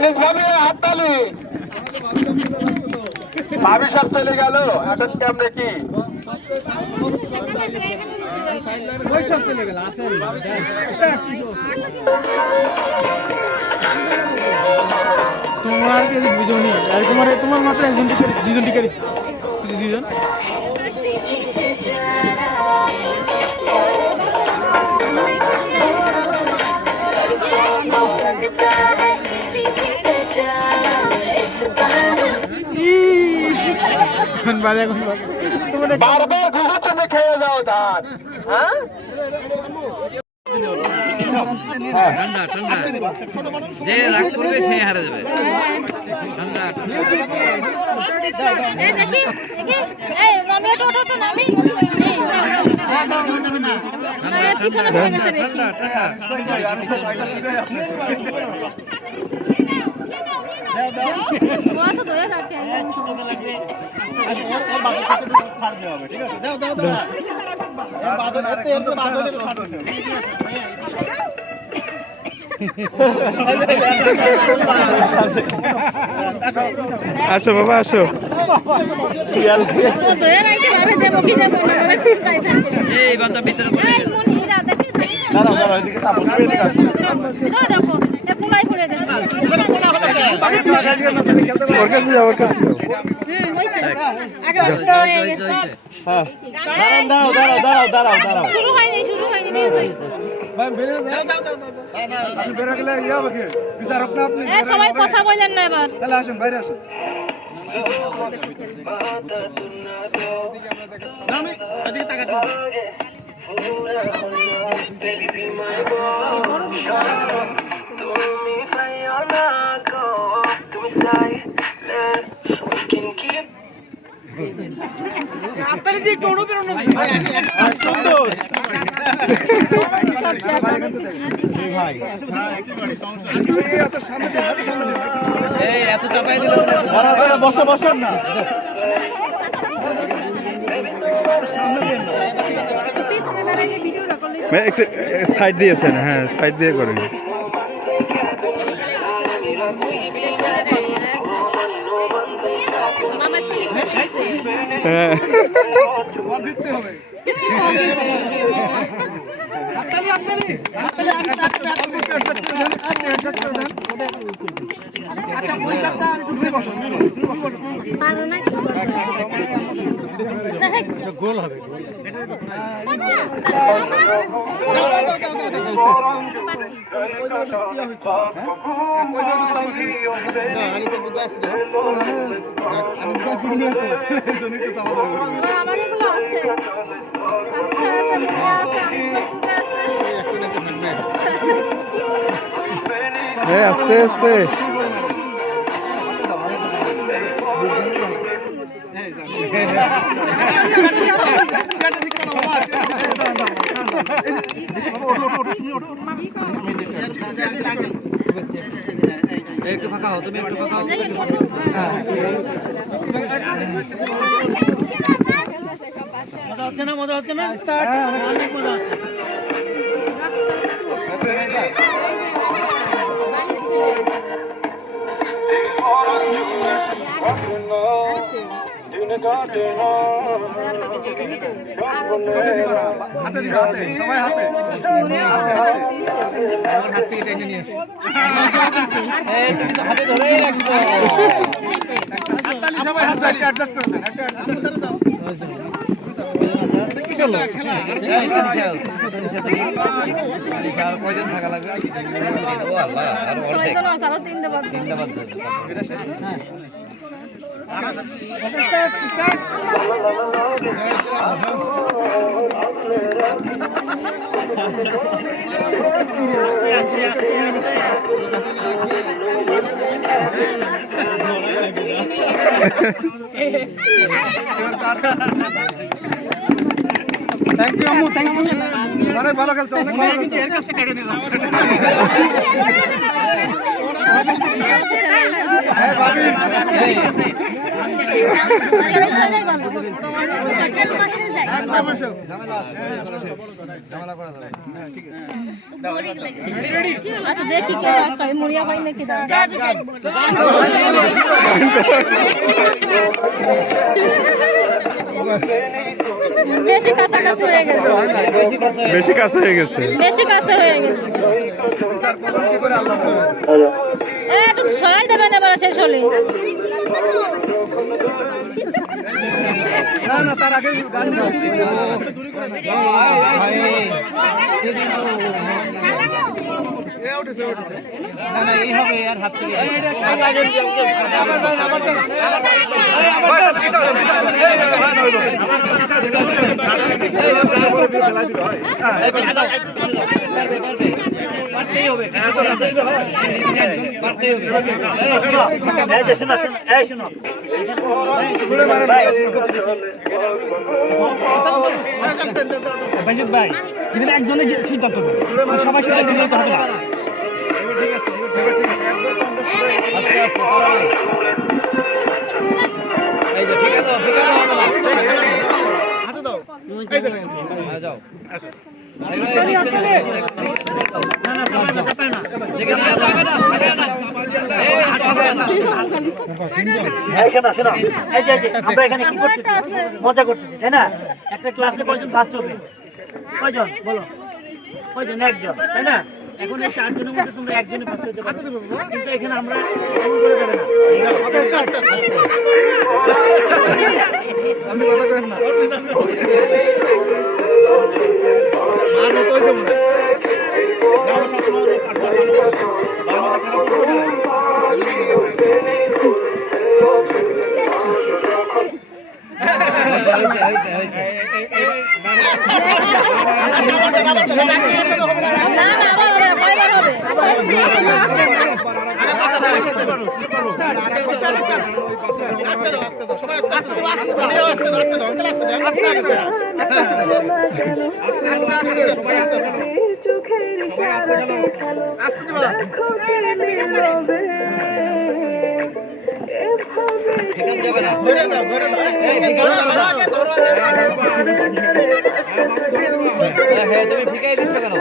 আনিস ভাবি হাততালি। ভাবি সব চলে গেল এখন কেমনে কি তোমার দুজনই আর তোমার মাত্র একজন দুজন টিকারি দুজন বারবার ঘুরে তুমি খেয়ে যাও ধান। হ্যাঁ ঠান্ডা ঠান্ডা যে রাগ করবে সে হারা যাবে ঠান্ডা আসো বাবা আসো এই বাচ্চা ভিতরে ওর কাছে যাও ওর কাছে যাও দাঁড়াও সবাই কথা বলেন না এবার তাহলে আসেন বাইরে আসেন এত চাপাই দিল বসেন না একটু সাইড দিয়েছেন হ্যাঁ সাইড দিয়ে করেন হ্যাঁ গোল হবে আস্তে আস্তে একটু ফাঁকা হও তুমি একটু ফাঁকা হও মজা হচ্ছে না স্টার্ট অনেক মজা হচ্ছে হাতে দিবে হাতে সবাই হাতে হাতে হাতে আমার হাত থেকে টেনে নিয়ে আসো হাতে ধরেই রাখবো সবাই হাত দিয়ে অ্যাডজাস্ট করে দেন একটা অ্যাডজাস্ট করে দাও কয়দিন থাকা লাগবে ও আল্লাহ আর অর্ধেক তিনটা বাদ থ্যাংক ইউ আম্মু থ্যাংক ইউ অনেক ভালো খেলছো অনেক ভালো খেলছো এর কাছে কেটে নিয়ে যাও আচ্ছা দেখি কে আসছে মুড়িয়া ভাই নাকি দাও বেশি কাছাকাছি হয়ে গেছে বেশি কাছে হয়ে গেছে। বেশি কাছে হয়ে গেছে একটু সরাই দেবেন এবার শেষ হলে না না তার আগে গান ভাই যেখানে একজনের সিদ্ধান্ত সবাই সিদ্ধান্ত নিতে হবে না আমরা এখানে কি করতেছি মজা করতেছি তাই না একটা ক্লাসে কয়জন ফার্স্ট হবে কয়জন বলো কয়জন একজন তাই না এখন এই চারজনের মধ্যে তোমরা একজনই ফার্স্ট হতে পারো কিন্তু এখানে আমরা এমন করে যাবে না আপনি কথা করেন না মার মতো হইছে মনে না না আবার কয়বার হবে তুমি ফিকাই দিচ্ছ কেন?